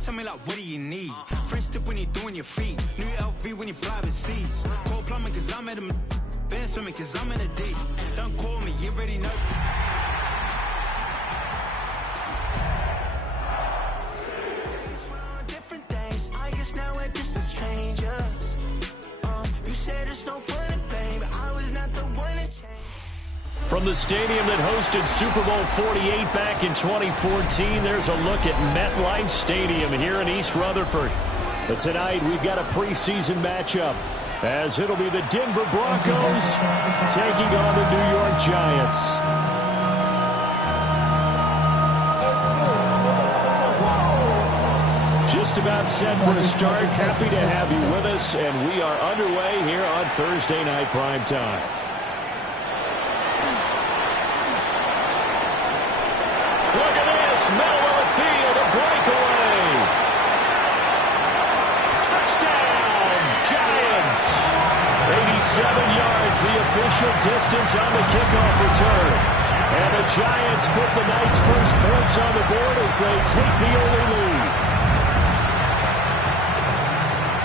tell me like, what do you need? French tip when you're doing your feet. New LV when you fly overseas. Cold plumbing cause I'm at a band swimming cause I'm in a deep. Don't call me, you already know. Different things, I guess now we're distant strangers. You said it's no fun to play, but I was not the one to change. From the stadium that hosted Super Bowl 48 back in 2014, there's a look at MetLife Stadium here in East Rutherford. But tonight, we've got a preseason matchup, as it'll be the Denver Broncos taking on the New York Giants. Just about set for a start. Happy to have you with us, and we are underway here on Thursday Night Primetime. Look at this, middle of the field, a breakaway. Touchdown, Giants. 87 yards, the official distance on the kickoff return. And the Giants put the night's first points on the board as they take the early lead.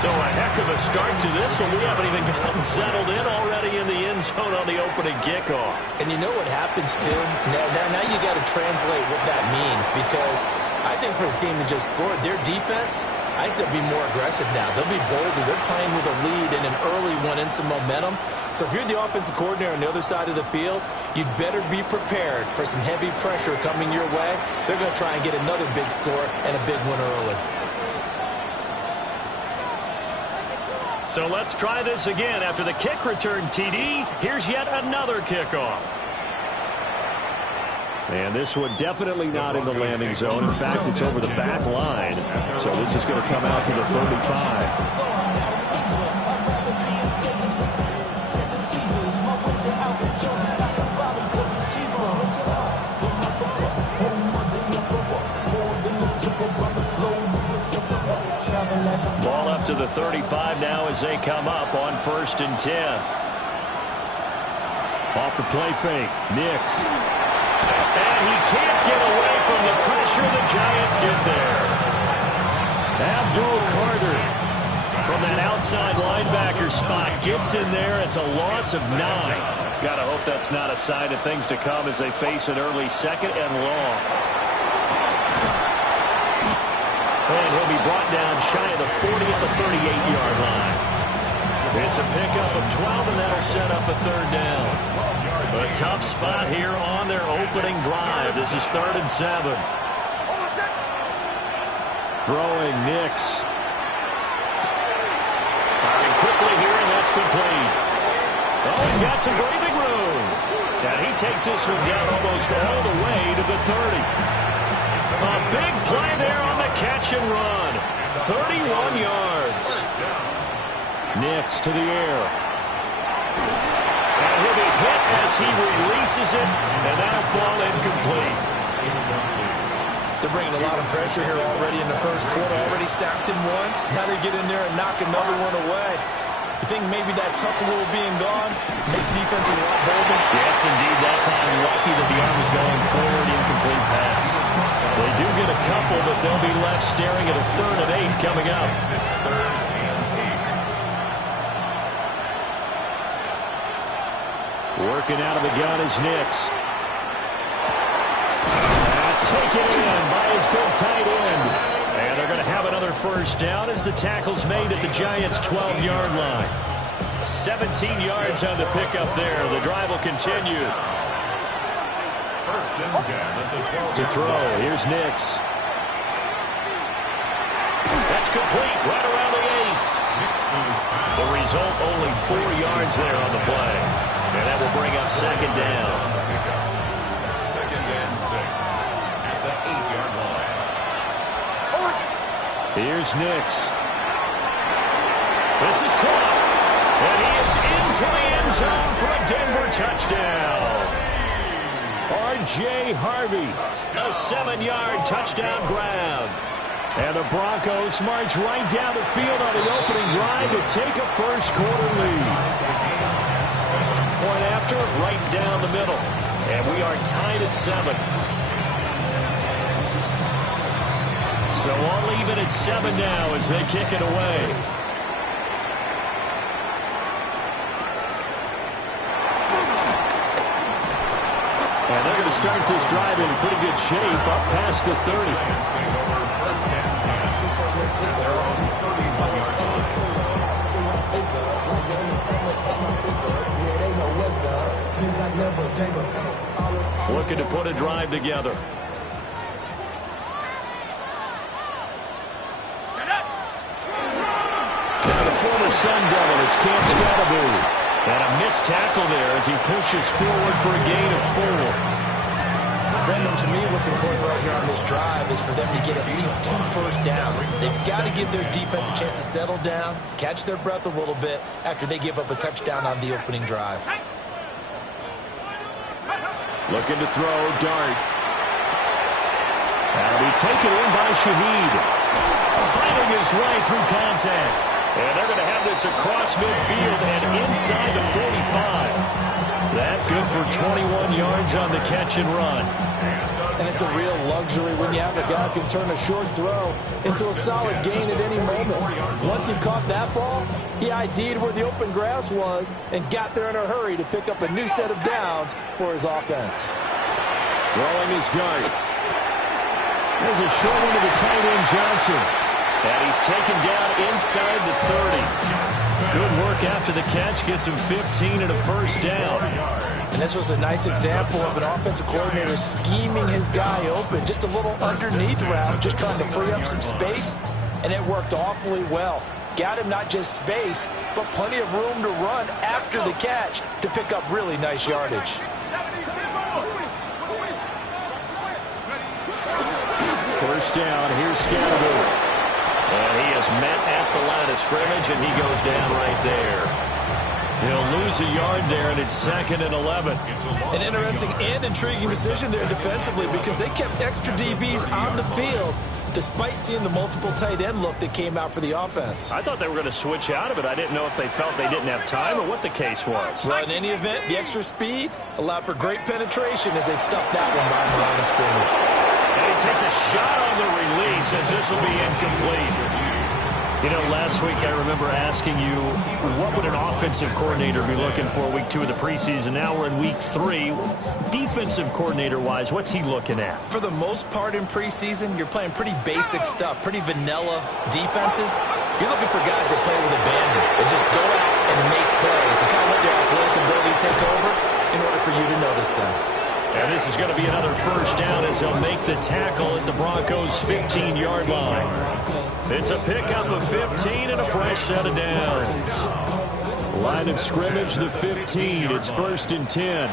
So a heck of a start to this one. We haven't even gotten settled in already in the end zone on the opening kickoff. And you know what happens, too? Now you got to translate what that means, because I think for the team that just scored, their defense, I think they'll be more aggressive now. They'll be bolder. They're playing with a lead and an early one and some momentum. So if you're the offensive coordinator on the other side of the field, you'd better be prepared for some heavy pressure coming your way. They're going to try and get another big score and a big one early. So let's try this again. After the kick return TD, here's yet another kickoff. And this one definitely not in the landing zone. In fact, it's over the back line. So this is going to come out to the 35. Ball up to the 35 now as they come up on 1st and 10. Off the play fake, Nix. And he can't get away from the pressure. The Giants get there. Abdul Carter from that outside linebacker spot gets in there. It's a loss of 9. Gotta hope that's not a sign of things to come as they face an early 2nd and long. And he'll be brought down shy of the 40 at the 38-yard line. It's a pickup of 12, and that'll set up a 3rd down. A tough spot here on their opening drive. This is 3rd and 7. Throwing Nix. Firing quickly here, and that's complete. Oh, he's got some breathing room. And he takes this one down almost all the way to the 30. A big play there on the catch and run. 31 yards. Nix to the air. And he'll be hit as he releases it, and that'll fall incomplete. They're bringing a lot of pressure here already in the first quarter. Already sacked him once. Now they get in there and knock another one away. You think maybe that Tucker rule being gone makes defenses a lot bolder? Yes, indeed. That time, lucky that the arm was going forward. Incomplete pass. They do get a couple, but they'll be left staring at a 3rd and 8 coming up. Working out of the gun is Nix. That's taken in by his big tight end. And they're going to have another 1st down as the tackle's made at the Giants' 12-yard line. 17 yards on the pickup there. The drive will continue. To throw, here's Nix. That's complete, right around the 8. The result, only 4 yards there on the play. And that will bring up 2nd down. 2nd and 6 at the 8-yard line. Here's Nix. This is caught. And he is into the end zone for a Denver touchdown. R.J. Harvey, a 7-yard touchdown grab. And the Broncos march right down the field on the opening drive to take a first quarter lead. Point after, right down the middle. And we are tied at 7. So all even at 7 now as they kick it away. And they're going to start this drive in pretty good shape up past the 30. Looking to put a drive together. Now the former Sun Devil, it's Cam Scatterbury. And a missed tackle there as he pushes forward for a gain of 4. Brendan, to me, what's important right here on this drive is for them to get at least 2 first downs. They've got to give their defense a chance to settle down, catch their breath a little bit after they give up a touchdown on the opening drive. Looking to throw, Dart. That'll be taken in by Shaheed. Fighting his way through contact. And they're going to have this across midfield and inside the 45. That good for 21 yards on the catch and run. And it's a real luxury when you have a guy who can turn a short throw into a solid gain at any moment. Once he caught that ball, he ID'd where the open grass was and got there in a hurry to pick up a new set of downs for his offense. Throwing his Dart. There's a short one to the tight end, Johnson. And he's taken down inside the 30. Good work after the catch. Gets him 15 and a first down. And this was a nice example of an offensive coordinator scheming his guy open. Just a little underneath route, just trying to free up some space. And it worked awfully well. Got him not just space, but plenty of room to run after the catch to pick up really nice yardage. First down. Here's Scatterbury. And he is met at the line of scrimmage, and he goes down right there. He'll lose a yard there, and it's 2nd and 11. An interesting and intriguing decision there defensively because they kept extra DBs on the field despite seeing the multiple tight end look that came out for the offense. I thought they were going to switch out of it. I didn't know if they felt they didn't have time or what the case was. Well, in any event, the extra speed allowed for great penetration as they stuffed that one behind the line of scrimmage. And he takes a shot on the release as this will be incomplete. You know, last week I remember asking you, what would an offensive coordinator be looking for week 2 of the preseason? Now we're in week 3. Defensive coordinator-wise, what's he looking at? For the most part in preseason, you're playing pretty basic stuff, pretty vanilla defenses. You're looking for guys that play with abandon and just go out and make plays and kind of let their athletic ability take over in order for you to notice them. And this is going to be another first down as they'll make the tackle at the Broncos' 15-yard line. It's a pickup of 15 and a fresh set of downs. Line of scrimmage, the 15. It's 1st and 10.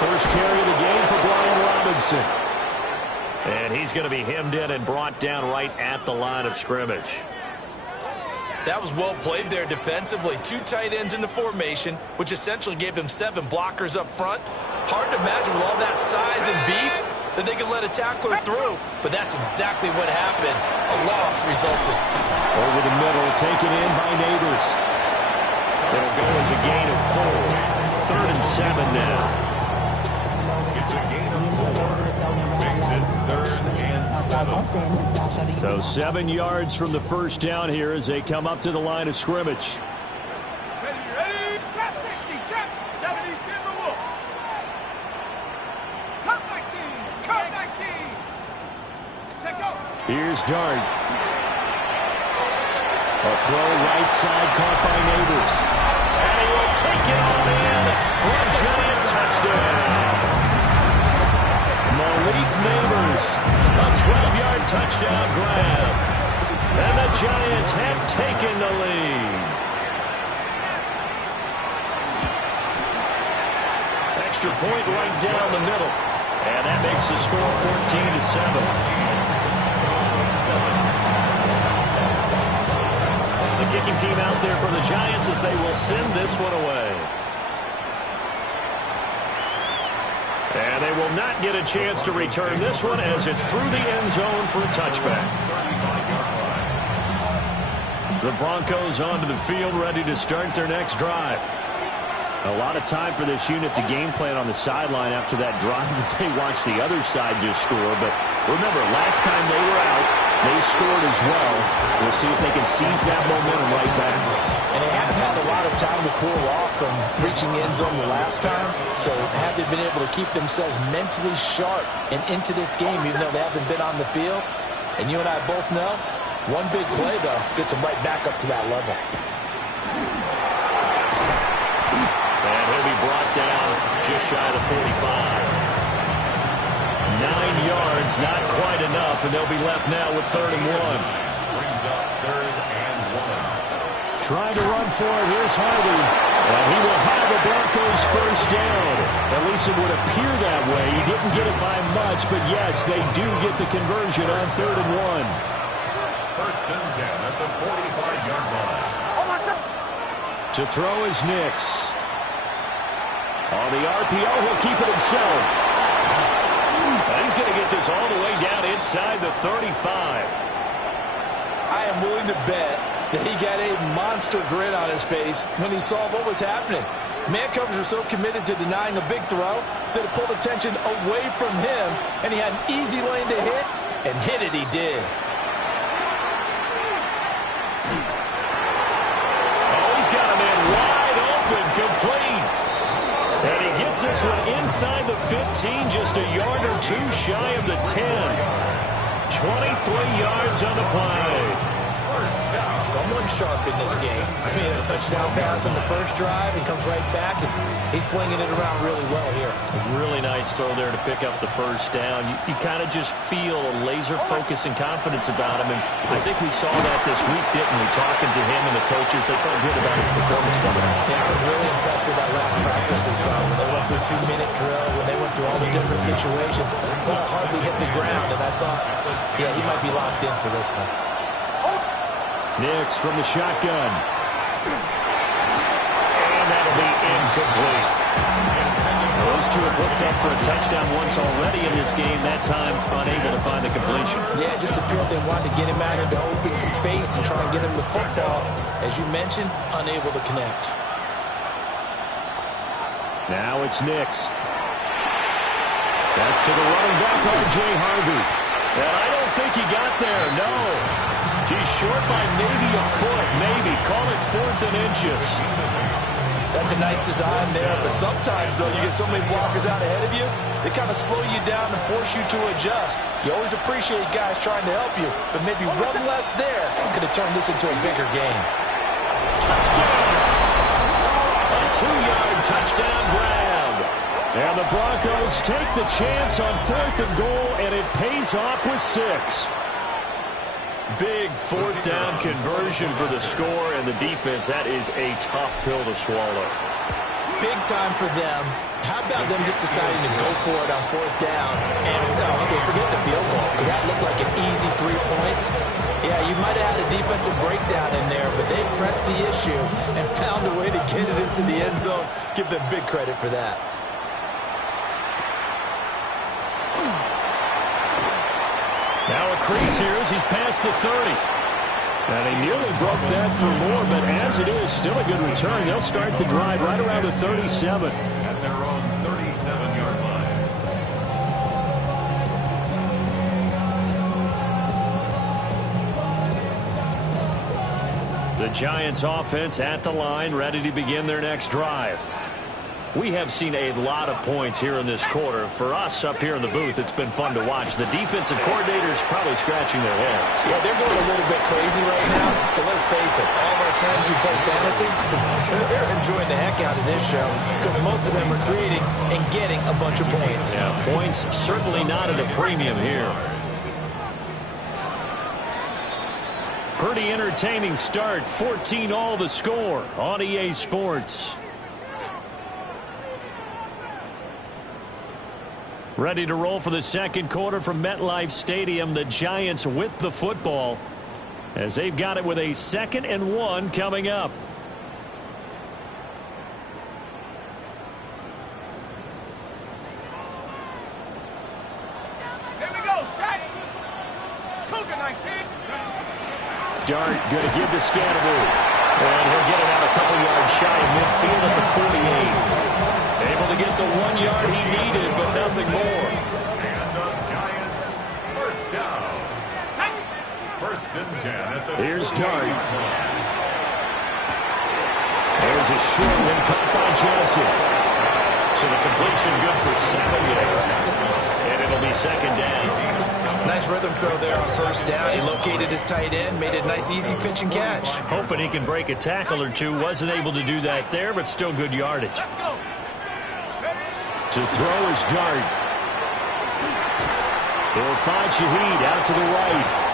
First carry of the game for Brian Robinson. And he's going to be hemmed in and brought down right at the line of scrimmage. That was well played there defensively. 2 tight ends in the formation, which essentially gave them 7 blockers up front. Hard to imagine with all that size and beef that they could let a tackler through, but that's exactly what happened. A loss resulted. Over the middle, taken in by Neighbors. It'll go as a gain of 4. 3rd and 7 now. It's a gain of 4. Makes it 3rd and 7. So 7 yards from the first down here as they come up to the line of scrimmage. Ready, chap 60, chap 72 the wolf. Cut 19, cut 19. Take go. Here's Dart. A throw right side caught by Neighbors. And he will take it on in for a giant touchdown. Malik Neighbors, a 12-yard touchdown grab. And the Giants have taken the lead. Extra point right down the middle. And that makes the score 14-7. The kicking team out there for the Giants as they will send this one away. And they will not get a chance to return this one as it's through the end zone for a touchback. The Broncos onto the field ready to start their next drive. A lot of time for this unit to game plan on the sideline after that drive that they watched the other side just score. But remember, last time they were out, they scored as well. We'll see if they can seize that momentum right back. And they haven't had a lot of time to cool off from reaching the end zone the last time. So have they been able to keep themselves mentally sharp and into this game, even though they haven't been on the field? And you and I both know, one big play, though, gets them right back up to that level. And he'll be brought down just shy of 45. 9 yards, not quite enough, and they'll be left now with 3rd and 1. Brings up 3rd and 1. Trying to run for it. Here's Harvey. And he will have the Broncos first down. At least it would appear that way. He didn't get it by much, but yes, they do get the conversion on 3rd and 1. 1st and 10 at the 45-yard line. To throw is Nix. On the RPO, he'll keep it himself. And he's going to get this all the way down inside the 35. I am willing to bet that he got a monster grin on his face when he saw what was happening. Man-coverage were so committed to denying a big throw that it pulled attention away from him, and he had an easy lane to hit, and hit it he did. Oh, he's got a man wide open, complete. And he gets this one inside the 15, just a yard or two shy of the 10. 23 yards on the play. Someone sharp in this game. I mean, a touchdown pass on the first drive. He comes right back, and he's flinging it around really well here. A really nice throw there to pick up the first down. You kind of just feel a laser focus and confidence about him, and I think we saw that this week, didn't we? Talking to him and the coaches, they felt good about his performance coming out. Yeah, I was really impressed with that last practice we saw when they went through 2-minute drill, when they went through all the different situations. Ball hardly hit the ground, and I thought, yeah, he might be locked in for this one. Nix from the shotgun. And that'll be incomplete. Those two have hooked up for a touchdown once already in this game, that time unable to find the completion. Yeah, just appeared they wanted to get him out into open space and try and get him the football. As you mentioned, unable to connect. Now it's Nix. That's to the running back, R.J. Harvey. And I don't think he got there, no. He's short by maybe a foot, maybe. Call it 4th and inches. That's a nice design there, but sometimes, though, you get so many blockers out ahead of you, they kind of slow you down and force you to adjust. You always appreciate guys trying to help you, but maybe one less there could have turned this into a bigger game. Touchdown! A 2-yard touchdown grab. And the Broncos take the chance on 4th and goal, and it pays off with 6. Big 4th down conversion for the score, and the defense, that is a tough pill to swallow. Big time for them. How about them just deciding to go for it on 4th down? And okay, forget the field goal, because that looked like an easy 3 points. Yeah, you might have had a defensive breakdown in there, but they pressed the issue and found a way to get it into the end zone. Give them big credit for that. Now a crease here as he's past the 30. And he nearly broke that for more, but as it is, still a good return. They'll start the drive right around the 37. At their own 37-yard line. The Giants offense at the line, ready to begin their next drive. We have seen a lot of points here in this quarter. For us up here in the booth, it's been fun to watch. The defensive coordinators probably scratching their heads. Yeah, they're going a little bit crazy right now. But let's face it, all of our friends who play fantasy, they're enjoying the heck out of this show because most of them are creating and getting a bunch of points. Yeah, points certainly not at a premium here. Pretty entertaining start. 14-all the score on EA Sports. Ready to roll for the second quarter from MetLife Stadium. The Giants with the football as they've got it with a 2nd and 1 coming up. Here we go, set. Cougar 19. Dart going to give to Scannable. And he'll get it out a couple yards shy of midfield at the 48. Able to get the 1 yard he needed, but nothing more. And the Giants, first down. First and 10 at the Here's Dart. There's a short one caught by Johnson. So the completion good for 7 there. And it'll be second down. Nice rhythm throw there on first down. He located his tight end, made it a nice easy pitch and catch. Hoping he can break a tackle or two. Wasn't able to do that there, but still good yardage. To throw is Dart. He'll find Shaheed out to the right.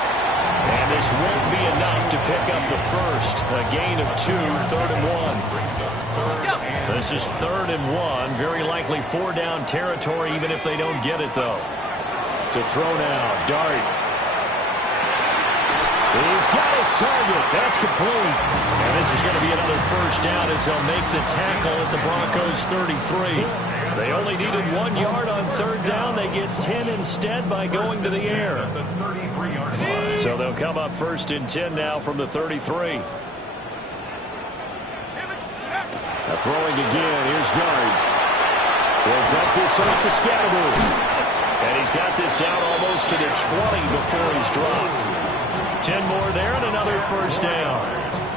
And this won't be enough to pick up the first. A gain of 2, 3rd and 1. This is 3rd and 1. Very likely 4-down territory, even if they don't get it, though. To throw now, Dart. He's got his target. That's complete. And this is going to be another first down as they'll make the tackle at the Broncos 33. They only needed 1 yard on 3rd down. They get 10 instead by going to the air. So they'll come up 1st and 10 now from the 33. Now throwing again. Here's Dart. He'll dump this off to Scatterbury. And he's got this down almost to the 20 before he's dropped. 10 more there and another first down.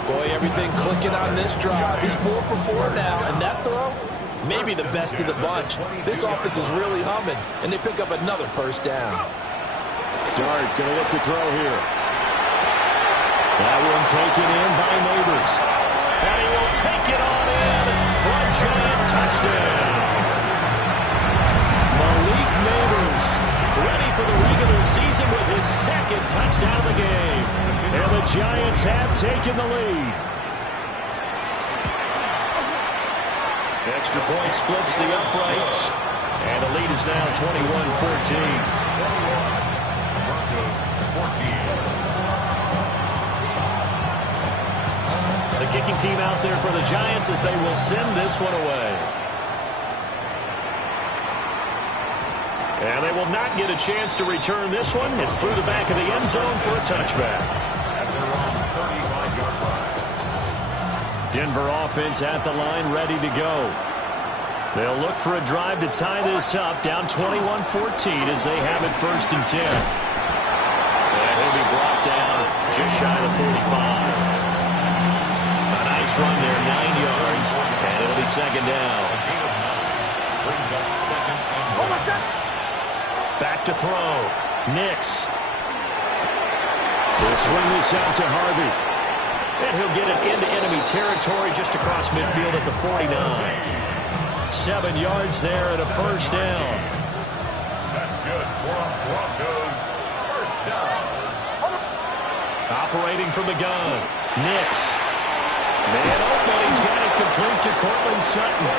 Boy, everything clicking on this drive. He's 4 for 4 now, and that throw, maybe the best of the bunch. This offense is really humming, and they pick up another first down. Dart going to look to throw here. That one taken in by Neighbors. And he will take it on in for a giant touchdown. Malik Neighbors ready for the regular season with his 2nd touchdown of the game. And the Giants have taken the lead. Extra point splits the uprights. And the lead is now 21-14. The kicking team out there for the Giants as they will send this one away. And they will not get a chance to return this one. It's through the back of the end zone for a touchback. Denver offense at the line, ready to go. They'll look for a drive to tie this up, down 21-14 as they have it 1st and 10. And he'll be brought down just shy of 45. A nice run there, 9 yards, and it'll be second down. Brings up 2nd and 1. Back to throw. Nix. He'll swing this out to Harvey. And he'll get it into enemy territory just across midfield at the 49. 7 yards there and a first down. That's good for Broncos. First down. Operating from the gun. Nix. Man open. He's got it complete to Cortland Sutton.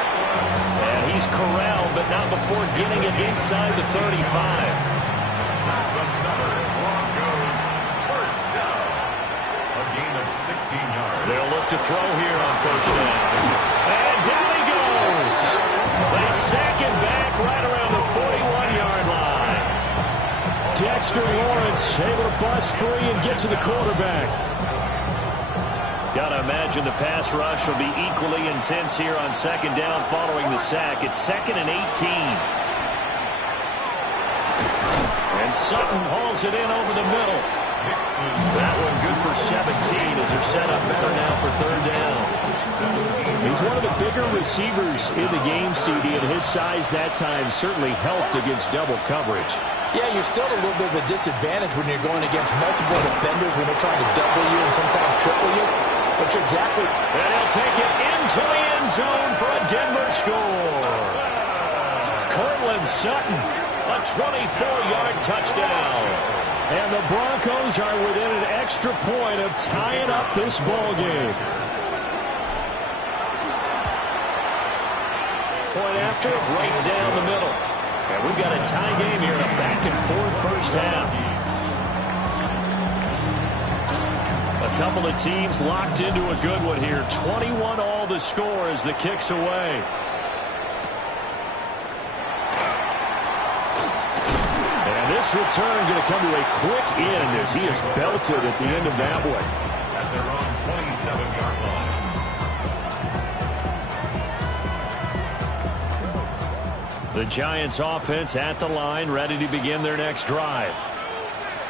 And he's corralled, but not before getting it inside the 35. That's another Broncos first down. A gain of 16 yards. They'll look to throw here on first down. And down he goes. They sack him back right around the 41-yard line. Dexter Lawrence able to bust free and get to the quarterback. Got to imagine the pass rush will be equally intense here on second down following the sack. It's 2nd and 18. And Sutton hauls it in over the middle. That one good for 17 as they're set up better now for 3rd down. He's one of the bigger receivers in the game, CD, and his size that time certainly helped against double coverage. Yeah, you're still at a little bit of a disadvantage when you're going against multiple defenders when they're trying to double you and sometimes triple you. But you're exactly... And he'll take it into the end zone for a Denver score. Cortland Sutton, a 24-yard touchdown. And the Broncos are within an extra point of tying up this ball game. Point after, right down the middle. And we've got a tie game here in a back-and-forth first half. A couple of teams locked into a good one here. 21 all the score as the kick's away. And this return going to come to a quick end as he is belted at the end of that one. At their own 27-yard line. The Giants offense at the line, ready to begin their next drive.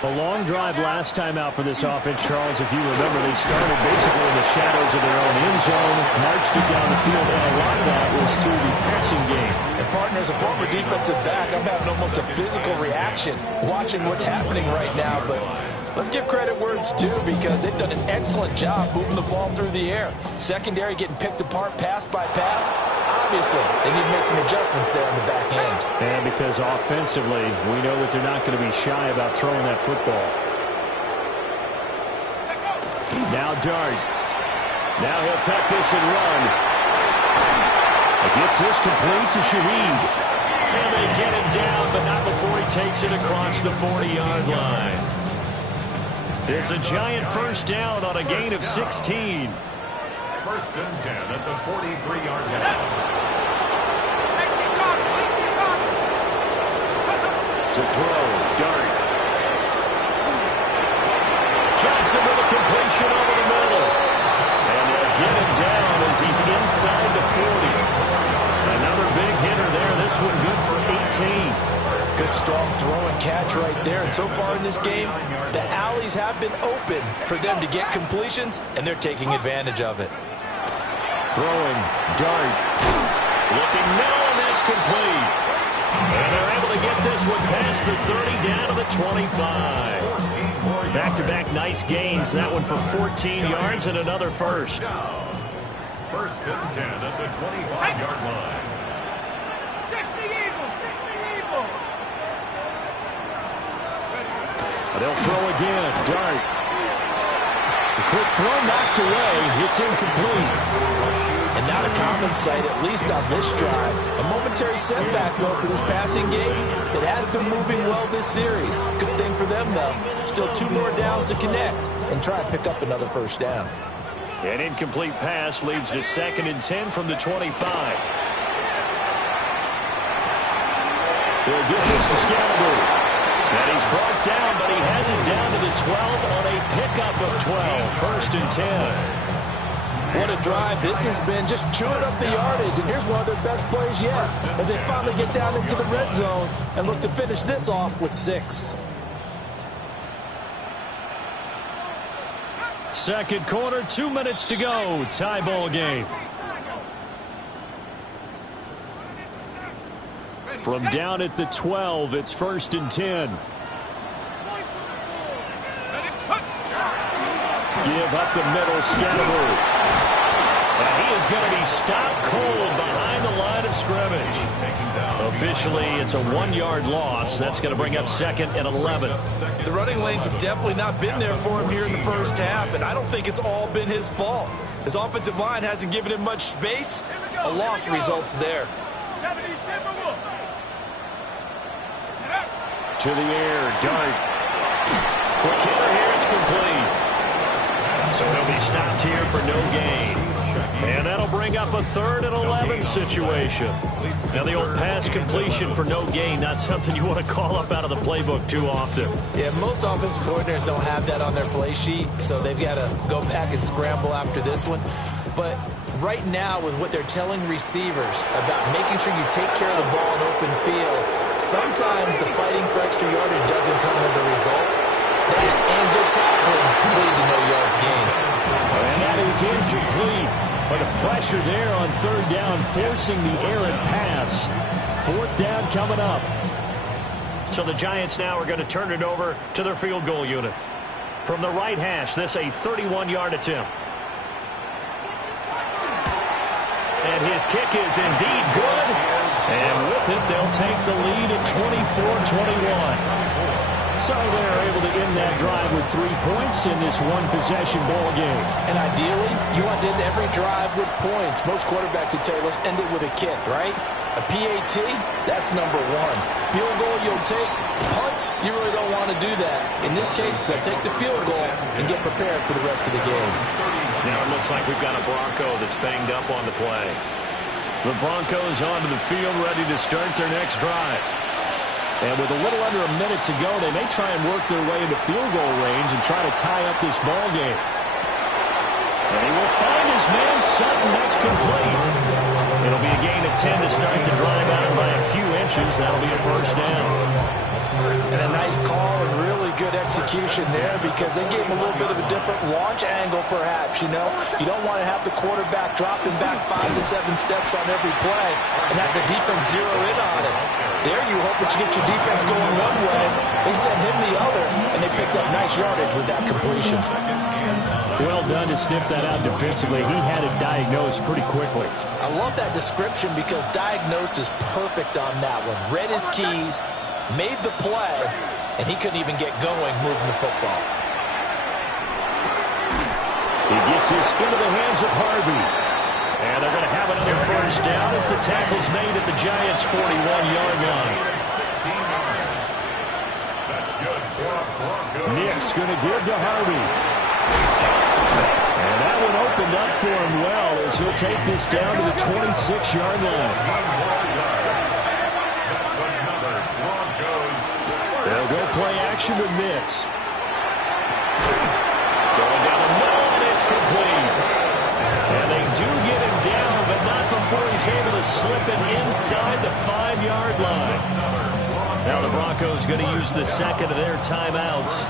A long drive last time out for this offense, Charles. If you remember, they started basically in the shadows of their own end zone, marched it down the field, and a lot of that was through the passing game. And partner, as a former defensive back, I'm having almost a physical reaction watching what's happening right now. But let's give credit where it's due, because they've done an excellent job moving the ball through the air. Secondary getting picked apart pass by pass. Obviously, they need to make some adjustments there on the back end. And because offensively, we know that they're not going to be shy about throwing that football. Now Dart. Now he'll tuck this and run. He gets this complete to Shaheed. And they get him down, but not before he takes it across the 40-yard line. It's a Giant first down on a gain of 16. First and 10 at the 43-yard line. To throw, Dart. Johnson with a completion over the middle. And they'll get him down as he's inside the 40. Another big hitter there. This one good for 18. Good strong throw and catch right there. And so far in this game, the alleys have been open for them to get completions, and they're taking advantage of it. Throwing, Dart. Looking middle, and that's complete. And they're able to get this one past the 30 down to the 25. Back-to-back nice gains. That one for 14 yards and another first. First and 10 at the 25-yard line. 60 Eagles, 60 Eagles. They'll throw again. Dart. The quick throw knocked away. It's incomplete. And not a common sight, at least on this drive. A momentary setback, though, for this passing game. It has been moving well this series. Good thing for them, though. Still 2 more downs to connect and try and pick up another first down. An incomplete pass leads to 2nd and 10 from the 25. They'll give this to Scalaboo. And he's brought down, but he has it down to the 12 on a pickup of 12. First and 10. What a drive this has been, just chewing up the yardage. And here's one of their best plays yet, as they finally get down into the red zone and look to finish this off with 6. Second quarter, 2 minutes to go. Tie ball game. From down at the 12, it's first and 10. Give up the middle, Scalaboo. And he is going to be stopped cold behind the line of scrimmage. Officially, it's a 1-yard loss. That's going to bring up 2nd and 11. The running lanes have definitely not been there for him here in the first half, and I don't think it's all been his fault. His offensive line hasn't given him much space. A loss results there. To the air, Dart. Quick hitter here, it's complete. So he'll be stopped here for no gain. And that'll bring up a 3rd and 11 situation. Now the old pass completion for no gain, not something you want to call up out of the playbook too often. Yeah, most offensive coordinators don't have that on their play sheet, so they've got to go back and scramble after this one. But right now, with what they're telling receivers about making sure you take care of the ball in open field, sometimes the fighting for extra yardage doesn't come as a result. That and good tackling can lead to no yards gained. And that is incomplete. But the pressure there on 3rd down, forcing the errant pass. 4th down coming up. So the Giants now are going to turn it over to their field goal unit. From the right hash, this a 31-yard attempt. And his kick is indeed good. And with it, they'll take the lead at 24-21. So they're able to end that drive with 3 points in this one-possession ball game. And ideally, you want to end every drive with points. Most quarterbacks would tell you, let's end it with a kick, right? A PAT, that's number 1. Field goal, you'll take. Punts, you really don't want to do that. In this case, they'll take the field goal and get prepared for the rest of the game. Now it looks like we've got a Bronco that's banged up on the play. The Broncos onto the field, ready to start their next drive. And with a little under a minute to go, they may try and work their way into field goal range and try to tie up this ball game. And he will find his man, Sutton. That's complete. It'll be a gain of 10 to start the drive out by a few inches. That'll be a first down. And a nice call and really good execution there because they gave him a little bit of a different launch angle perhaps, you know. You don't want to have the quarterback dropping back 5 to 7 steps on every play and have the defense zero in on it. There you hope that you get your defense going one way. They sent him the other, and they picked up nice yardage with that completion. Well done to sniff that out defensively. He had it diagnosed pretty quickly. I love that description because diagnosed is perfect on that one. Read his keys, made the play, and he couldn't even get going moving the football. He gets this into the hands of Harvey. And they're going to have another first down as the tackle's made at the Giants' 41-yard line. 16 yards. That's good. Nick's going to give to Harvey. And that one opened up for him well as he'll take this down to the 26-yard line. They'll go play action with Nix. Going down the middle, and it's complete. And they do get him down, but not before he's able to slip it inside the 5-yard line. Now the Broncos going to use the second of their timeouts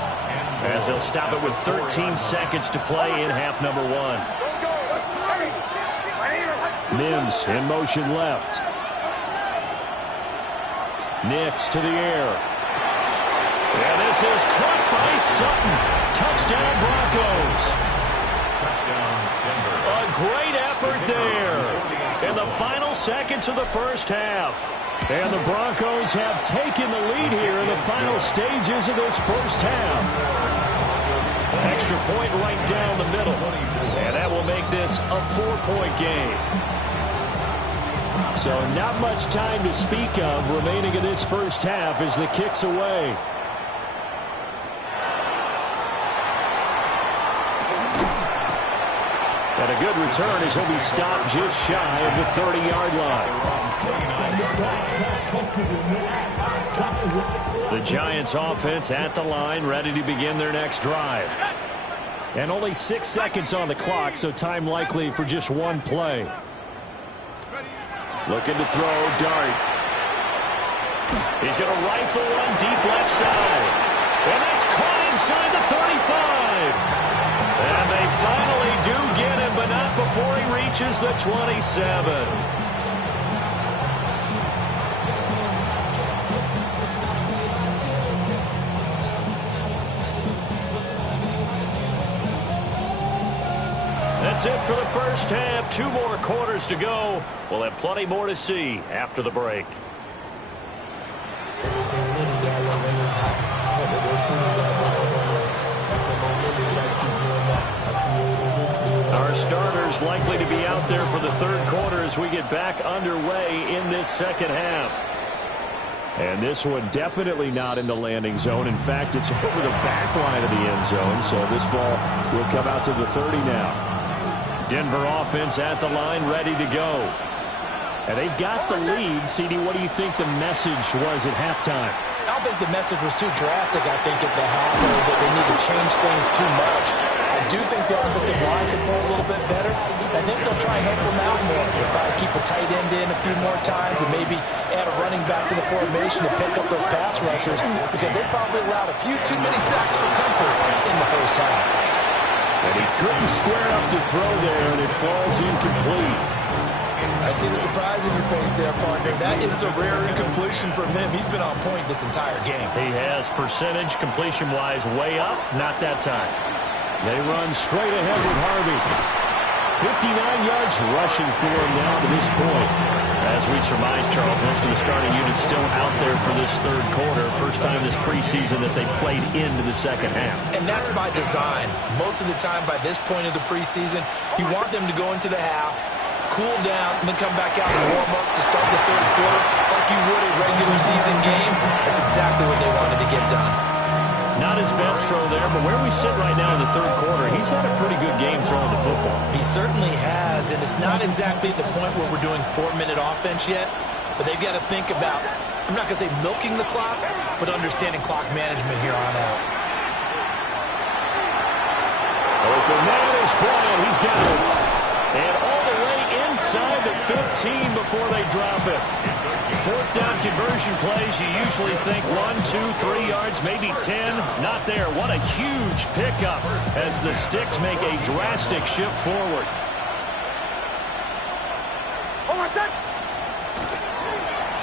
as they'll stop it with 13 seconds to play in half number 1. Mims in motion left. Nix to the air. And this is caught by Sutton. Touchdown Broncos. A great effort there in the final seconds of the first half. And the Broncos have taken the lead here in the final stages of this first half. Extra point right down the middle. And that will make this a 4-point game. So not much time to speak of remaining in this first half as the kick's away. And a good return as he'll be stopped just shy of the 30-yard line. The Giants offense at the line, ready to begin their next drive. And only 6 seconds on the clock, so time likely for just one play. Looking to throw, Dart. He's going to rifle one deep left side. And that's caught inside the 35. And they finally do get him, but not before he reaches the 27. That's it for the first half. 2 more quarters to go. We'll have plenty more to see after the break. Our starters likely to be out there for the third quarter as we get back underway in this second half. And this one definitely not in the landing zone. In fact, it's over the back line of the end zone, so this ball will come out to the 30 now. Denver offense at the line, ready to go. And they've got the lead. CD, what do you think the message was at halftime? I don't think the message was too drastic, I think, at the half, or that they need to change things too much. I do think the offensive line could play a little bit better. I think they'll try and help them out more. They'll probably keep a tight end in a few more times and maybe add a running back to the formation to pick up those pass rushers because they probably allowed a few too many sacks for comfort in the first half. And he couldn't square up to throw there, and it falls incomplete. I see the surprise in your face there, partner. That is a rare incompletion from him. He's been on point this entire game. He has percentage completion-wise way up. Not that time. They run straight ahead with Harvey. 59 yards rushing for him now to this point. As we surmise, Charles, most of the starting units still out there for this third quarter. First time this preseason that they played into the second half. And that's by design. Most of the time by this point of the preseason, you want them to go into the half, cool down, and then come back out and warm up to start the third quarter like you would a regular season game. That's exactly what they wanted to get done. Not his best throw there, but where we sit right now in the third quarter, he's had a pretty good game throwing the football. He certainly has, and it's not exactly at the point where we're doing 4-minute offense yet, but they've got to think about, I'm not going to say milking the clock, but understanding clock management here on out. Open man is Bryant. He's got it. And all the way inside the to 15 before they drop it. Fourth down conversion plays, you usually think 1, 2, 3 yards, maybe 10. Not there. What a huge pickup as the Sticks make a drastic shift forward.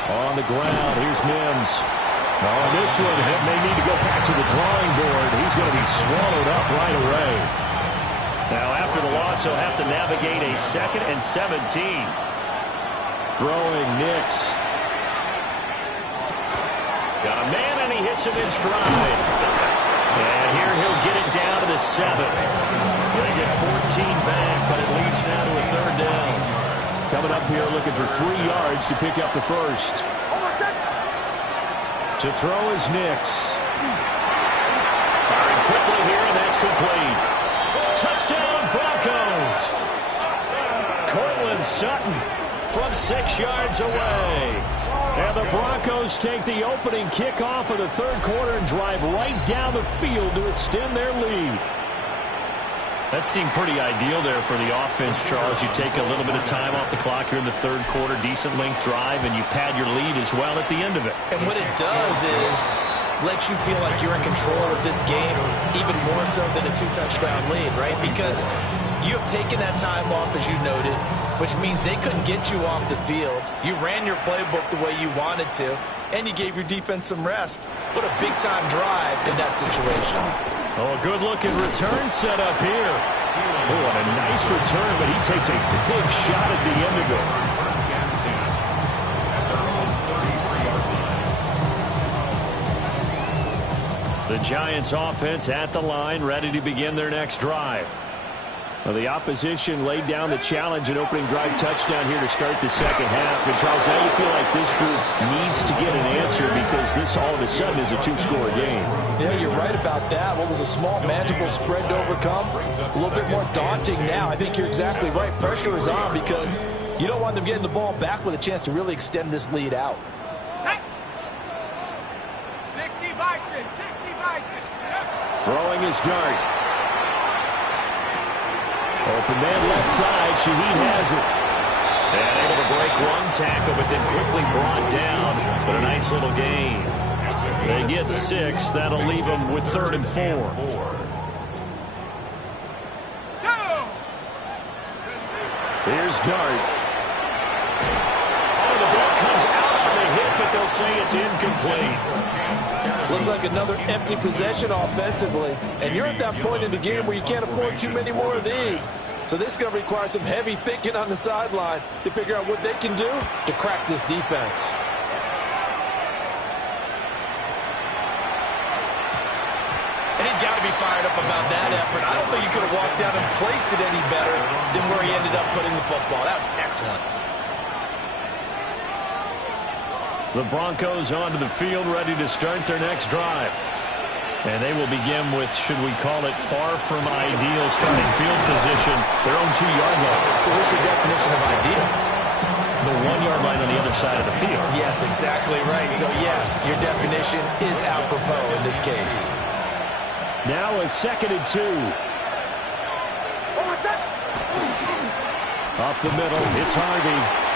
On the ground, here's Mims. Oh, this one may need to go back to the drawing board. He's going to be swallowed up right away. Now, after the loss, he'll have to navigate a 2nd and 17. Throwing Nix. Got a man, and he hits him in stride. And here he'll get it down to the 7. They get 14 back, but it leads now to a 3rd down. Coming up here looking for 3 yards to pick up the first. To throw is Nix. Firing quickly here, and that's complete. Touchdown, Broncos. Cortland Sutton from 6 yards away. And the Broncos take the opening kickoff of the 3rd quarter and drive right down the field to extend their lead. That seemed pretty ideal there for the offense, Charles. You take a little bit of time off the clock here in the 3rd quarter, decent length drive, and you pad your lead as well at the end of it. And what it does is let you feel like you're in control of this game, even more so than a 2-touchdown lead, right? Because you have taken that time off, as you noted, which means they couldn't get you off the field. You ran your playbook the way you wanted to, and you gave your defense some rest. What a big-time drive in that situation. Oh, a good-looking return set up here. Oh, and a nice return, but he takes a big shot at the end of it. The Giants offense at the line, ready to begin their next drive. Well, the opposition laid down the challenge and opening drive touchdown here to start the 2nd half. And, Charles, now you feel like this group needs to get an answer because this all of a sudden is a 2-score game. Yeah, you're right about that. What was a small, manageable spread to overcome? A little bit more daunting now. I think you're exactly right. Pressure is on because you don't want them getting the ball back with a chance to really extend this lead out. 60 Bison, 60 Bison. Throwing his dart. Open man left side. Shaheed has it. And able to break one tackle, but then quickly brought down. But a nice little gain. They get 6. That'll leave them with 3rd and 4. Here's Dart. Oh, the ball comes out on the hit, but they'll say it's incomplete. Looks like another empty possession offensively. And you're at that point in the game where you can't afford too many more of these. So this is going to require some heavy thinking on the sideline to figure out what they can do to crack this defense. And he's got to be fired up about that effort. I don't think he could have walked down and placed it any better than where he ended up putting the football. That was excellent. The Broncos onto the field, ready to start their next drive. And they will begin with, should we call it, far from ideal starting field position, their own 2-yard line. So what's your definition of ideal? The 1-yard line on the other side of the field. Yes, exactly right. So yes, your definition is apropos in this case. Now a 2nd and 2. Up the middle, it's Harvey.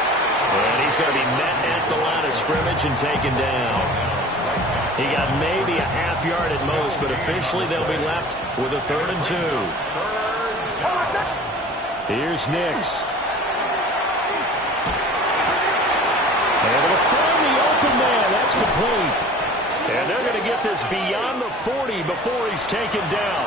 And he's going to be met at the line of scrimmage and taken down. He got maybe a half yard at most, but officially they'll be left with a 3rd and 2. Here's Nix. Able to find the open man. That's complete. And they're going to get this beyond the 40 before he's taken down.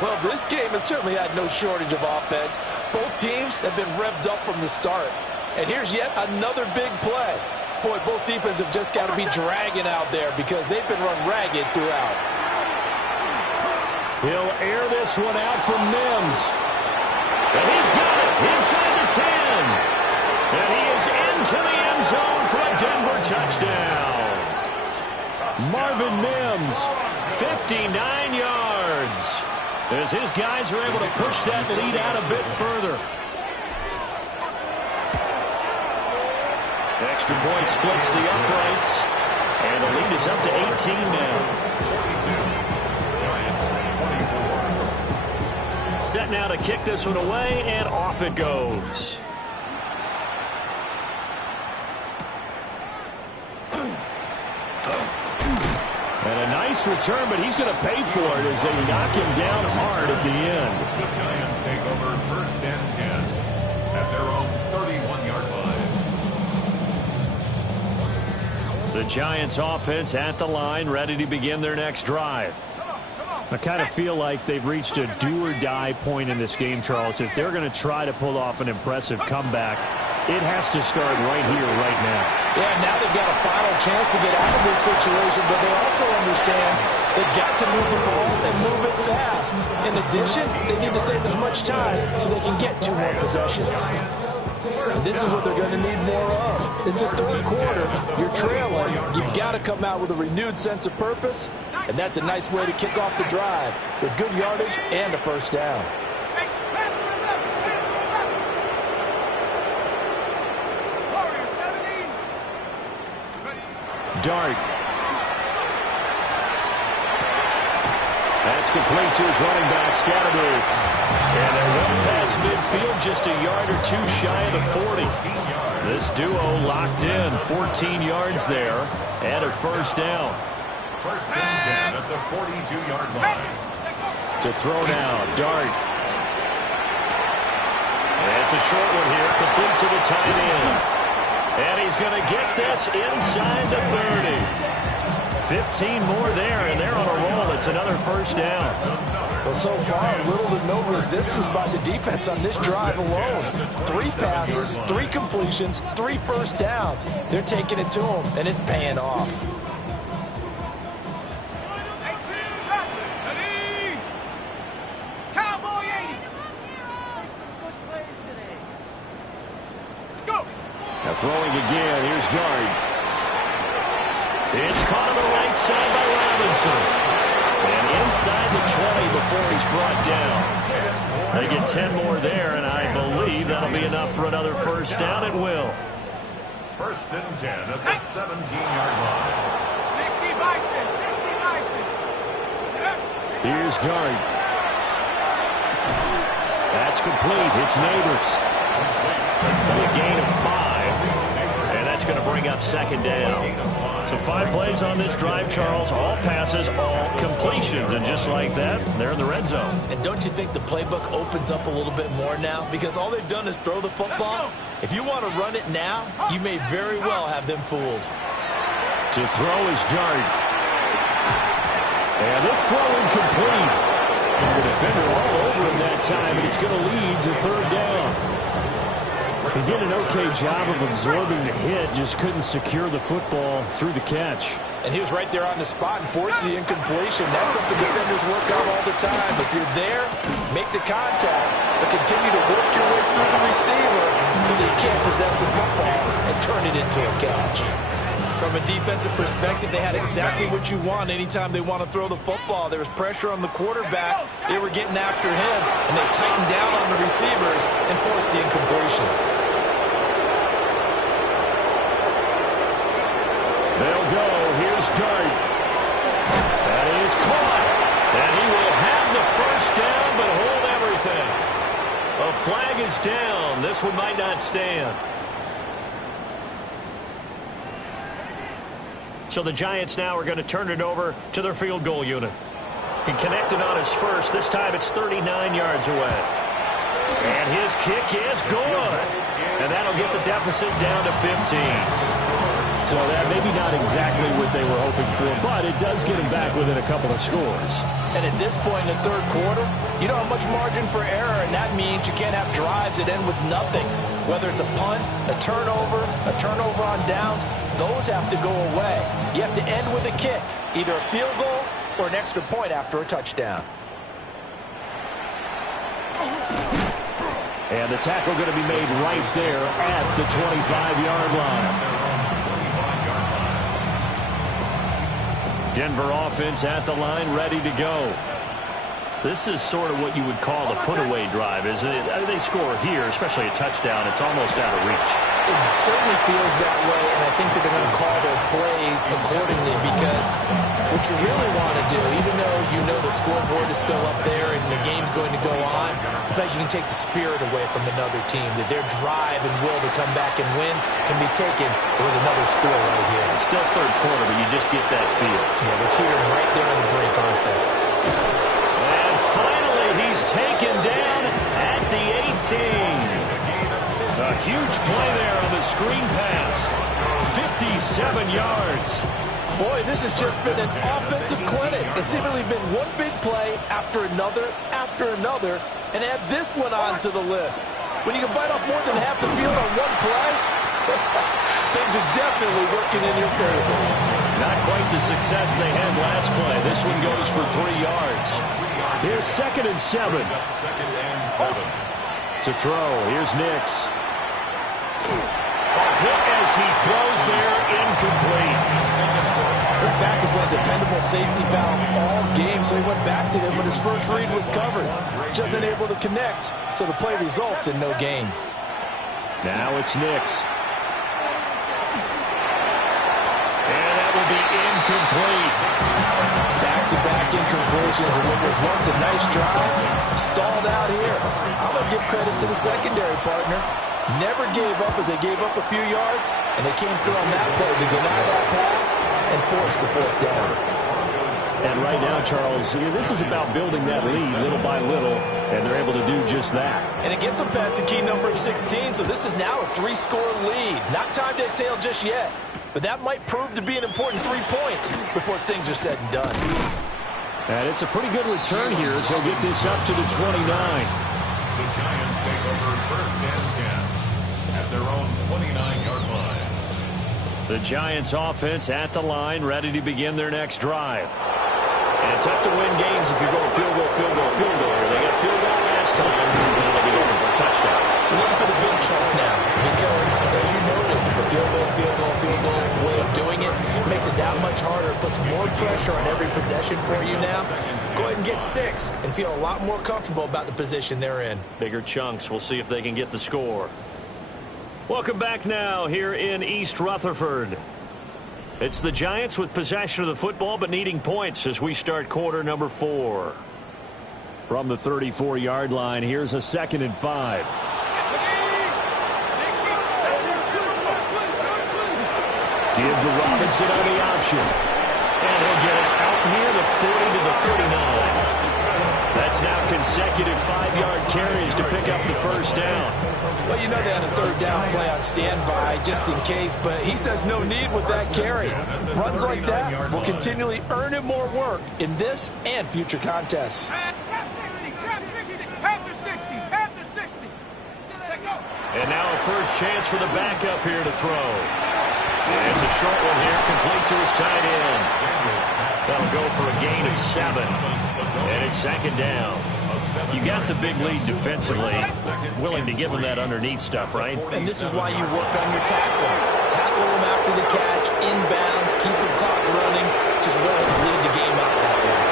Well, this game has certainly had no shortage of offense. Both teams have been revved up from the start. And here's yet another big play. Boy, both defenses have just got to be dragging out there because they've been run ragged throughout. He'll air this one out from Mims. And he's got it inside the 10. And he is into the end zone for a Denver touchdown. Marvin Mims, 59 yards. As his guys are able to push that lead out a bit further. Extra point splits the uprights. And the lead is up to 18 now. Set now to kick this one away, and off it goes. And a nice return, but he's going to pay for it as they knock him down hard at the end. The Giants take over 1st and 10 at their own 31-yard line. The Giants offense at the line, ready to begin their next drive. I kind of feel like they've reached a do-or-die point in this game, Charles. If they're going to try to pull off an impressive comeback, it has to start right here, right now. Yeah, now they've got a final chance to get out of this situation, but they also understand they've got to move the ball and move it fast. In addition, they need to save as much time so they can get 2 more possessions. And this is what they're going to need more of. It's the 3rd quarter. You're trailing. You've got to come out with a renewed sense of purpose, and that's a nice way to kick off the drive with good yardage and a 1st down. Dart. That's complete to his running back, Scatterby. And they're well past midfield, just a yard or 2 shy of the 40. This duo locked in, 14 yards there, and a 1st down. 1st and 10 at the 42-yard line. To throw now, Dart. And it's a short one here, complete to the tight end. And he's going to get this inside the 30. 15 more there, and they're on a roll. It's another 1st down. Well, so far, little to no resistance by the defense on this drive alone. 3 passes, 3 completions, 3 1st downs. They're taking it to him, and it's paying off. Now throwing again, here's Dart. It's caught on the right side by Robinson. And inside the 20 before he's brought down. They get 10 more there, and I believe that'll be enough for another 1st down. It will. 1st and 10 at the 17-yard line. 60 Bison, 60 Bison. Here's Dart. That's complete. It's Neighbors. A gain of 5. And that's going to bring up 2nd down. So 5 plays on this drive, Charles. All passes, all completions. And just like that, they're in the red zone. And don't you think the playbook opens up a little bit more now? Because all they've done is throw the football. If you want to run it now, you may very well have them fooled. To throw is Dart. And this throw incomplete. And the defender all over him that time, and it's going to lead to 3rd down. He did an okay job of absorbing the hit, just couldn't secure the football through the catch. And he was right there on the spot and forced the incompletion. That's something defenders work on all the time. If you're there, make the contact, but continue to work your way through the receiver so that you can't possess the football and turn it into a catch. From a defensive perspective, they had exactly what you want anytime they want to throw the football. There was pressure on the quarterback. They were getting after him, and they tightened down on the receivers and forced the incompletion. They'll go. Here's Dart. That is caught. And he will have the 1st down, but hold everything. A flag is down. This one might not stand. So the Giants now are going to turn it over to their field goal unit. He connected on his first. This time it's 39 yards away. And his kick is good. And that'll get the deficit down to 15. So that maybe not exactly what they were hoping for, but it does get them back within a couple of scores. And at this point in the 3rd quarter, you don't have much margin for error, and that means you can't have drives that end with nothing. Whether it's a punt, a turnover on downs, those have to go away. You have to end with a kick, either a field goal or an extra point after a touchdown. And the tackle going to be made right there at the 25-yard line. Denver offense at the line, ready to go. This is sort of what you would call a put-away drive, isn't it? I mean, they score here, especially a touchdown. It's almost out of reach. It certainly feels that way, and I think that they're going to call their plays accordingly because what you really want to do, even though you know the scoreboard is still up there and the game's going to go on, I think you can take the spirit away from another team, that their drive and will to come back and win can be taken with another score right here. It's still third quarter, but you just get that feel. Yeah, they're teetering right there on the brink, aren't they? And finally, he's taken down at the 18. A huge play there on the screen pass. 57 yards. Boy, this has just been an offensive clinic. It's seemingly been one big play after another, and add this one on to the list. When you can bite off more than half the field on one play, things are definitely working in your favor. Not quite the success they had last play. This one goes for 3 yards. Here's 2nd and 7. To throw, here's Nix. A hit as he throws there, incomplete. His back has been a dependable safety valve all game, so he went back to him when his first read was covered. Just unable to connect, so the play results in no gain. Now it's Nix. And that will be incomplete. Back-to-back incompletions, and what was once a nice drive, stalled out here. I'm going to give credit to the secondary partner. Never gave up as they gave up a few yards, and they came through on that play to deny that pass and force the 4th down. And right now, Charles, this is about building that lead little by little, and they're able to do just that. And it gets them past the key number of 16, so this is now a 3-score lead. Not time to exhale just yet, but that might prove to be an important 3 points before things are said and done. And it's a pretty good return here as he'll get this up to the 29. The Giants take over 1st and 10 at their own 29-yard line. The Giants offense at the line, ready to begin their next drive. And tough to win games if you're going field goal here. They got field goal last time, and they'll be looking for a touchdown. You're looking for the big chunk now because, as you noted, the field goal way of doing it makes it that much harder. It puts more pressure on every possession for you now. Go ahead and get 6 and feel a lot more comfortable about the position they're in. Bigger chunks. We'll see if they can get the score. Welcome back now here in East Rutherford. It's the Giants with possession of the football but needing points as we start quarter number 4. From the 34-yard line, here's a 2nd and 5. Give to Robinson on the option. And he'll get it out near the 40 to the 39. That's now consecutive 5-yard carries to pick up the 1st down. Well, you know they had a 3rd down play on standby just in case, but he says no need with that carry. Runs like that will continually earn him more work in this and future contests. Trap 60, Panther 60, Panther 60. Take go. And now a first chance for the backup here to throw. And it's a short one here, complete to his tight end. That'll go for a gain of 7. And it's 2nd down. You got the big lead defensively, willing to give them that underneath stuff, right? And this is why you work on your tackling. Tackle them after the catch, inbounds, keep the clock running. Just go ahead and lead the game out that way.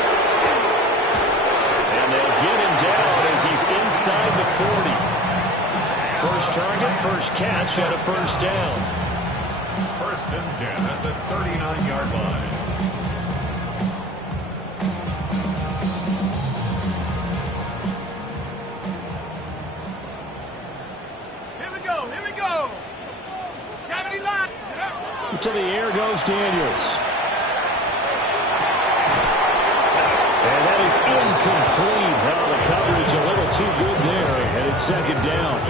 And they'll get him down as he's inside the 40. First target, first catch, and a 1st down. 1st and 10 at the 39-yard line. Here we go. 70 line. To the air goes Daniels. And that is incomplete. Well, the coverage a little too good there, and it's 2nd down.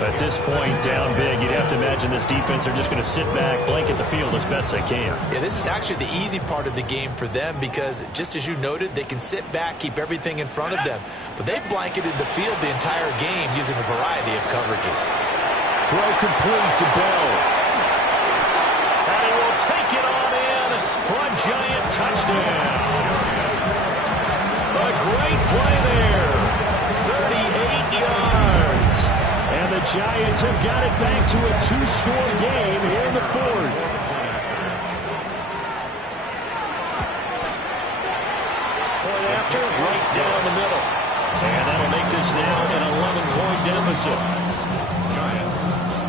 At this point, down big, you'd have to imagine this defense are just going to sit back, blanket the field as best they can. Yeah, this is actually the easy part of the game for them because, just as you noted, they can sit back, keep everything in front of them. But they've blanketed the field the entire game using a variety of coverages. Throw complete to Bell. And he will take it on in for a Giant touchdown. A great play there. 38 yards. And the Giants have got it back to a 2-score game here in the 4th. Point after, right down the middle. And that'll make this now an 11-point deficit. Giants,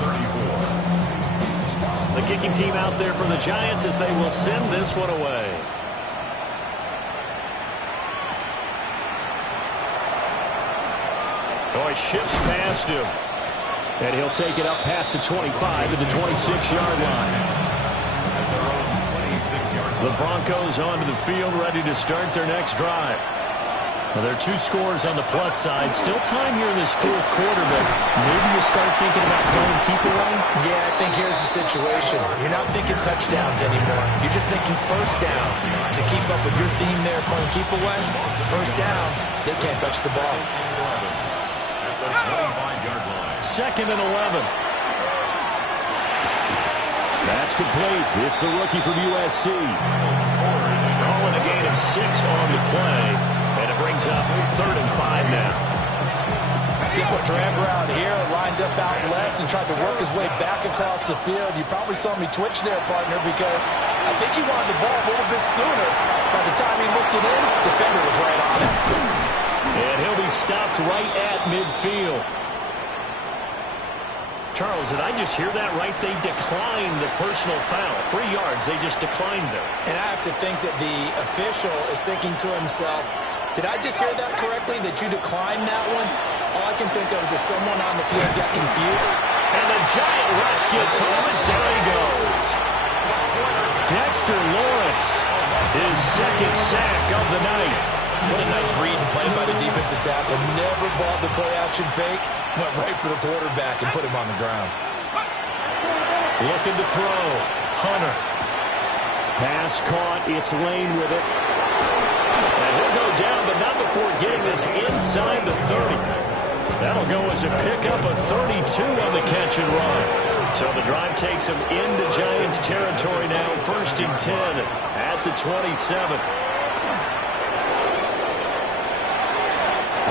34. The kicking team out there for the Giants as they will send this one away. Oh, he shifts past him. And he'll take it up past the 25 to the 26-yard line. The Broncos onto the field, ready to start their next drive. Well, there are 2 scores on the plus side. Still time here in this fourth quarter, but maybe you start thinking about playing keep away? Yeah, I think here's the situation. You're not thinking touchdowns anymore. You're just thinking first downs. To keep up with your theme there, playing keep away, first downs, they can't touch the ball. Second and 11. That's complete. It's the rookie from USC. Calling a gain of 6 on the play. And it brings up 3rd and 5 now. Simple drag route here, lined up out left and tried to work his way back across the field. You probably saw me twitch there, partner, because I think he wanted the ball a little bit sooner. By the time he looked it in, the defender was right on it. And he'll be stopped right at midfield. Charles, did I just hear that right? They declined the personal foul. 3 yards, they just declined them. And I have to think that the official is thinking to himself, did I just hear that correctly, that you declined that one? All I can think of is that someone on the field got confused. And the Giant rush gets home as down he goes. Dexter Lawrence, his 2nd sack of the night. What a nice read and play by the defensive tackle. Never bought the play-action fake. Went right for the quarterback and put him on the ground. Looking to throw. Hunter. Pass caught. It's Lane with it. And he'll go down, but not before getting this inside the 30. That'll go as a pickup of 32 on the catch and run. So the drive takes him into Giants territory now. 1st and 10 at the 27.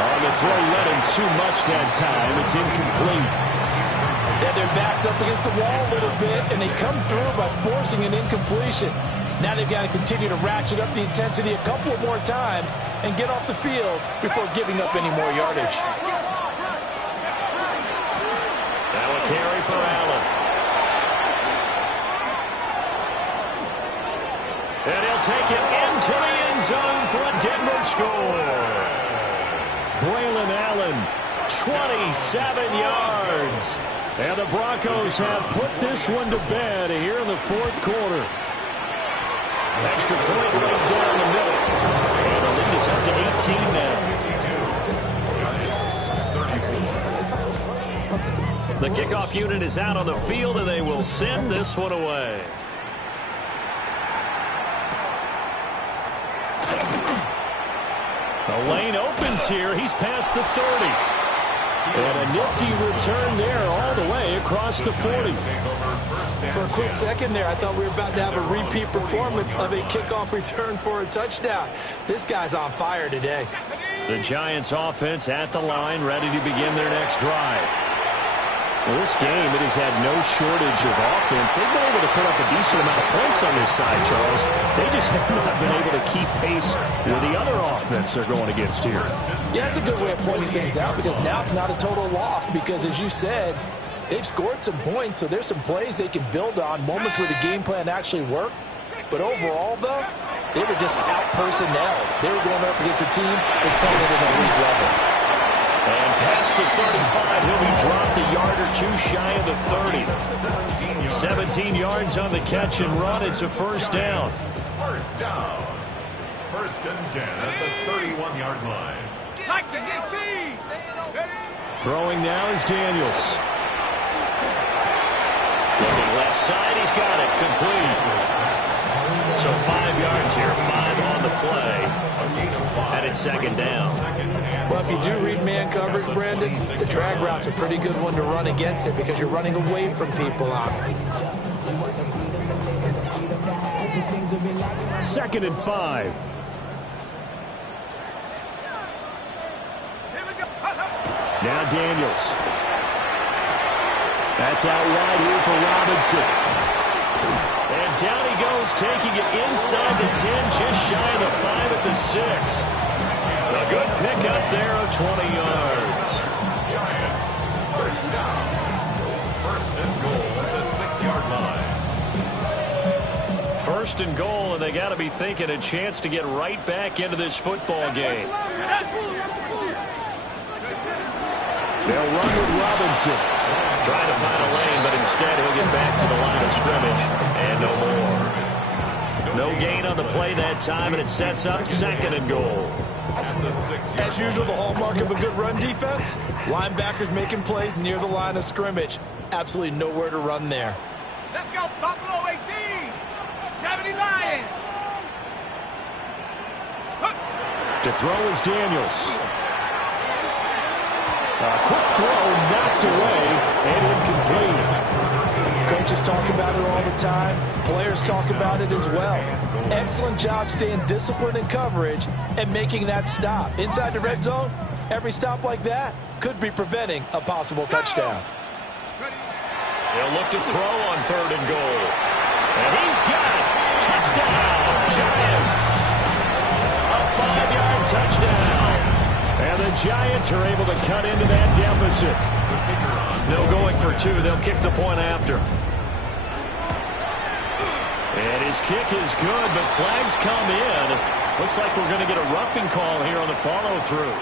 On the throw, led him too much that time. It's incomplete. Yeah, their back's up against the wall a little bit, and they come through by forcing an incompletion. Now they've got to continue to ratchet up the intensity a couple of more times and get off the field before giving up any more yardage. Now a carry for Allen. And he'll take it into the end zone for a Denver score. Braylon Allen, 27 yards. And the Broncos have put this one to bed here in the fourth quarter. Extra point right down the middle. And the lead is up to 18 now. The kickoff unit is out on the field, and they will send this one away. The lane opens here. He's past the 30. And a nifty return there all the way across the 40. For a quick second there, I thought we were about to have a repeat performance of a kickoff return for a touchdown. This guy's on fire today. The Giants offense at the line, ready to begin their next drive. Well, this game, it has had no shortage of offense. They've been able to put up a decent amount of points on this side, Charles. They just have not been able to keep pace with the other offense they're going against here. Yeah, that's a good way of pointing things out, because now it's not a total loss, because as you said, they've scored some points, so there's some plays they can build on, moments where the game plan actually worked. But overall, though, they were just out-personnelled. They were going up against a team that's playing at an elite level. And past the 35, he'll be dropped a yard or two shy of the 30. 17 yards on the catch and run. It's a first down. First down. 1st and 10 at the 31-yard line. Throwing now is Daniels. Looking left side, he's got it. Complete. So 5 yards here, 5 on the play. And it's 2nd down. Well, if you do read man coverage, Brandon, the drag route's a pretty good one to run against it because you're running away from people on it. 2nd and 5. Now Daniels. That's out wide here for Robinson. And down he goes, taking it inside the 10, just shy of the 5 at the 6. A good pickup there of 20 yards. Giants, first down. 1st and goal at the 6-yard line. First and goal, and they got to be thinking a chance to get right back into this football game. They'll run with Robinson. Trying to find a lane, but instead he'll get back to the line of scrimmage. And no more. No gain on the play that time, and it sets up second and goal. As usual, the hallmark of a good run defense, linebackers making plays near the line of scrimmage. Absolutely nowhere to run there. Let's go, Buffalo 18, 70 Lions. To throw is Daniels. A quick throw knocked away and incomplete. Coaches talk about it all the time. Players talk about it as well. Excellent job staying disciplined in coverage and making that stop. Inside the red zone, every stop like that could be preventing a possible touchdown. They'll look to throw on third and goal. And he's got it. Touchdown, Giants. A 5-yard touchdown. And the Giants are able to cut into that deficit. No going for two. They'll kick the point after. And his kick is good, but flags come in. Looks like we're going to get a roughing call here on the follow-through.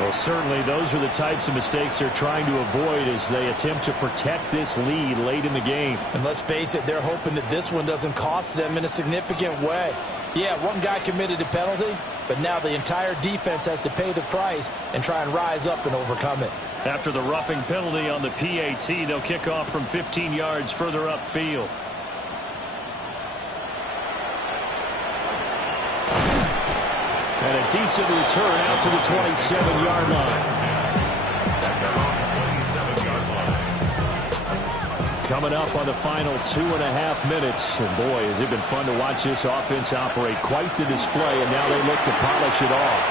Well, certainly those are the types of mistakes they're trying to avoid as they attempt to protect this lead late in the game. And let's face it, they're hoping that this one doesn't cost them in a significant way. Yeah, one guy committed a penalty, but now the entire defense has to pay the price and try and rise up and overcome it. After the roughing penalty on the PAT, they'll kick off from 15 yards further upfield. And a decent return out to the 27-yard line. Coming up on the final 2.5 minutes. And boy, has it been fun to watch this offense operate. Quite the display, and now they look to polish it off.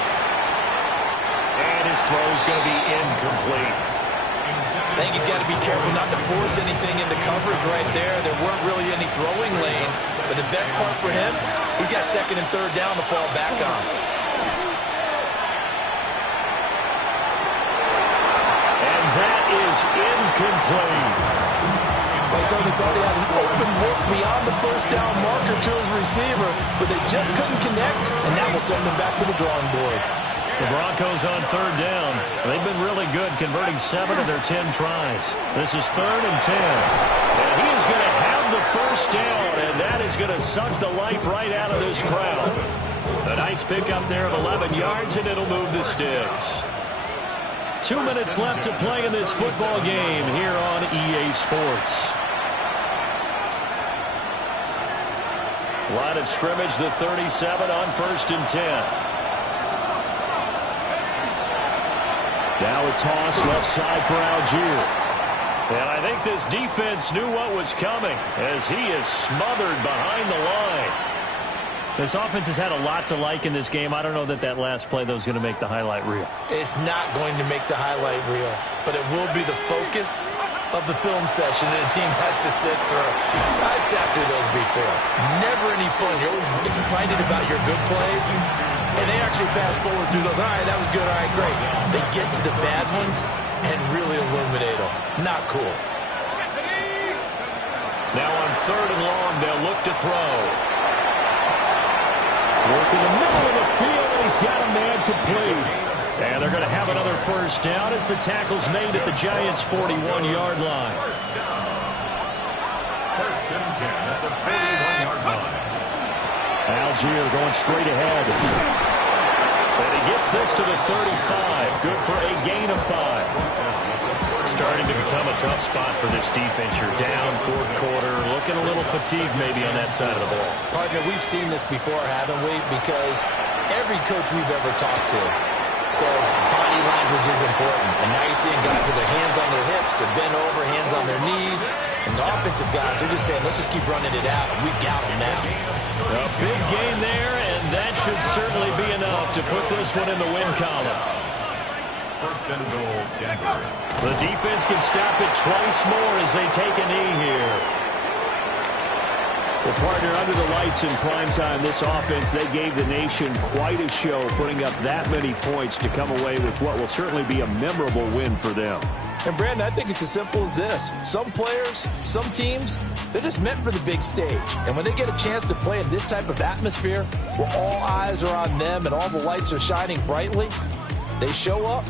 And his throw is going to be incomplete. I think he's got to be careful not to force anything into coverage right there. There weren't really any throwing lanes. But the best part for him, he's got second and third down to fall back on. And that is incomplete. They certainly thought he had an open look beyond the first down marker to his receiver, but they just couldn't connect, and that will send them back to the drawing board. The Broncos on third down. They've been really good, converting 7 of their 10 tries. This is 3rd and 10. And he is going to have the first down, and that is going to suck the life right out of this crowd. A nice pickup there of 11 yards, and it'll move the sticks. 2 minutes left to play in this football game here on EA Sports. Line of scrimmage, the 37 on 1st and 10. Now a toss left side for Algier. And I think this defense knew what was coming as he is smothered behind the line. This offense has had a lot to like in this game. I don't know that that last play, though, is going to make the highlight reel. It's not going to make the highlight reel, but it will be the focus of the film session that the team has to sit through. I've sat through those before. Never any fun. You're always excited about your good plays, and they actually fast forward through those. All right, that was good. All right, great. They get to the bad ones and really illuminate them. Not cool. Now on 3rd and long, they'll look to throw. Working the middle of the field, and he's got a man complete. And they're going to have another first down as the tackle's made at the Giants' 41-yard line. First and 10 at the 41-yard line. Algier going straight ahead. And he gets this to the 35. Good for a gain of 5. Starting to become a tough spot for this defense. You're down 4th quarter, looking a little fatigued maybe on that side of the ball. Partner, we've seen this before, haven't we? Because every coach we've ever talked to says body language is important. And now you're seeing guys with their hands on their hips, they're bent over, hands on their knees. And the offensive guys are just saying, let's just keep running it out. We've got them now. A big gain there, and that should certainly be enough to put this one in the win column. First and goal, Denver. The defense can stop it twice more as they take a knee here. Well, partner, under the lights in primetime, this offense, they gave the nation quite a show, putting up that many points to come away with what will certainly be a memorable win for them. And, Brandon, I think it's as simple as this. Some players, some teams, They're just meant for the big stage. And when they get a chance to play in this type of atmosphere, where all eyes are on them and all the lights are shining brightly, they show up